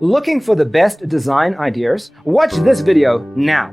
Looking for the best design ideas? Watch this video now.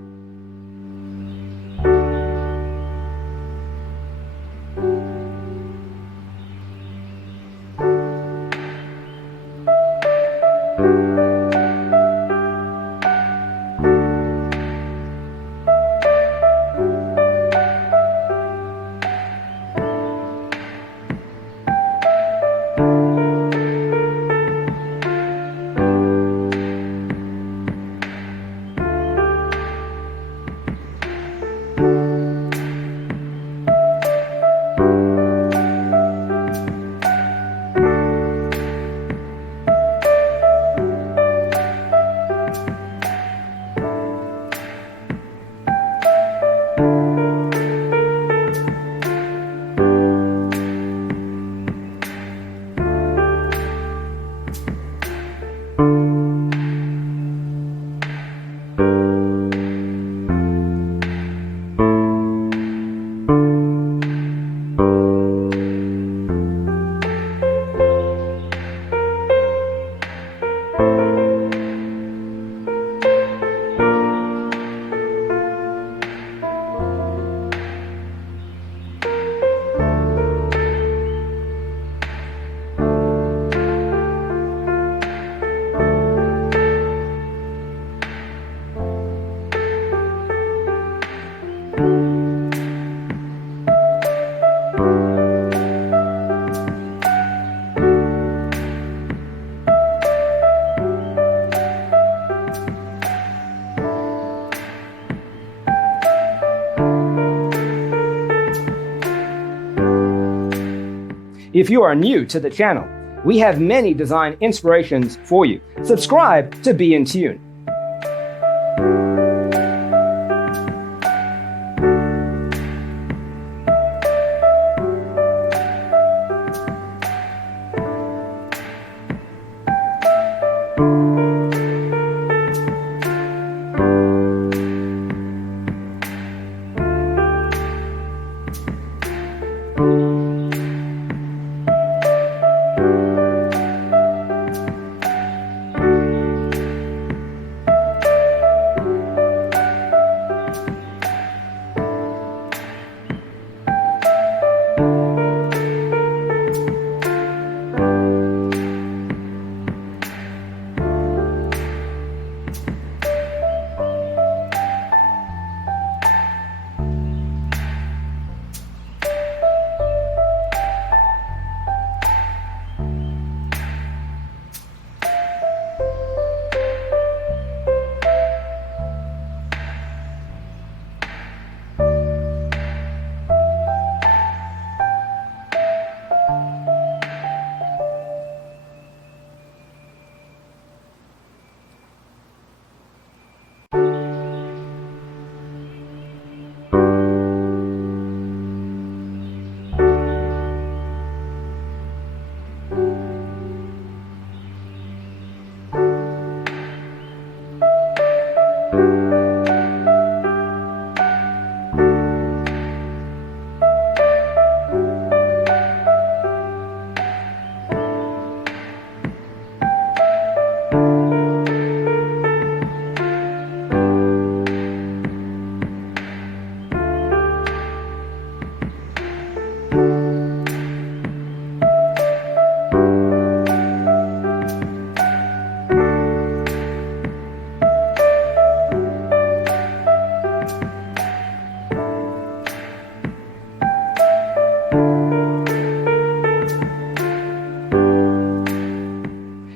If you are new to the channel, we have many design inspirations for you. Subscribe to be in tune.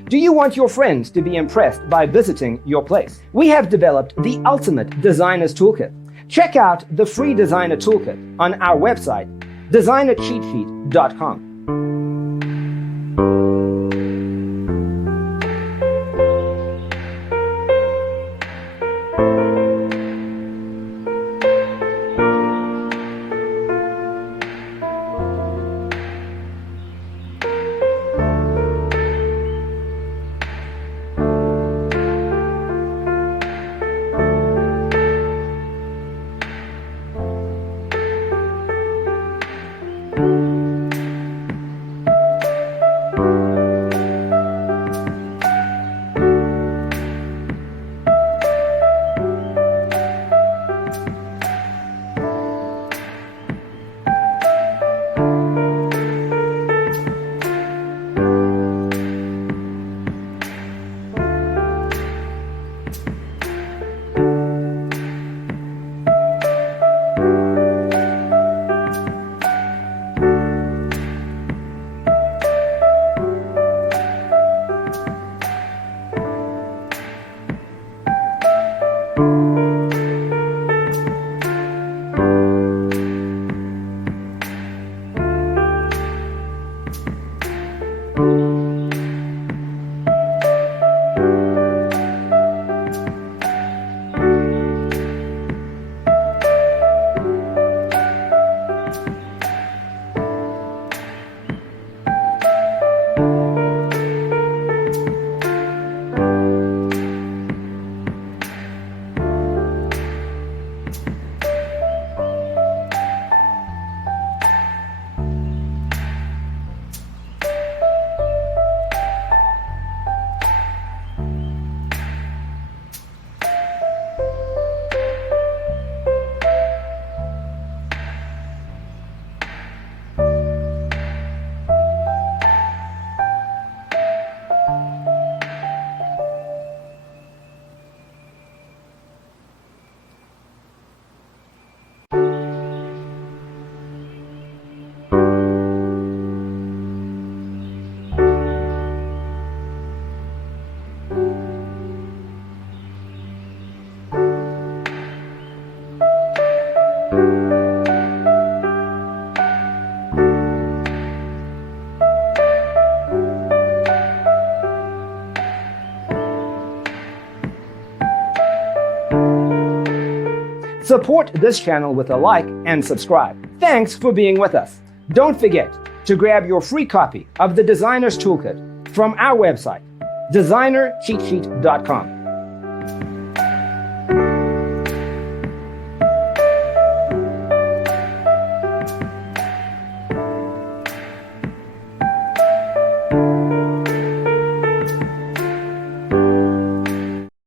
Do you want your friends to be impressed by visiting your place? We have developed the ultimate designer's toolkit. Check out the free designer toolkit on our website, designercheatsheet.com. Support this channel with a like and subscribe. Thanks for being with us. Don't forget to grab your free copy of the Designer's Toolkit from our website, designercheatsheet.com.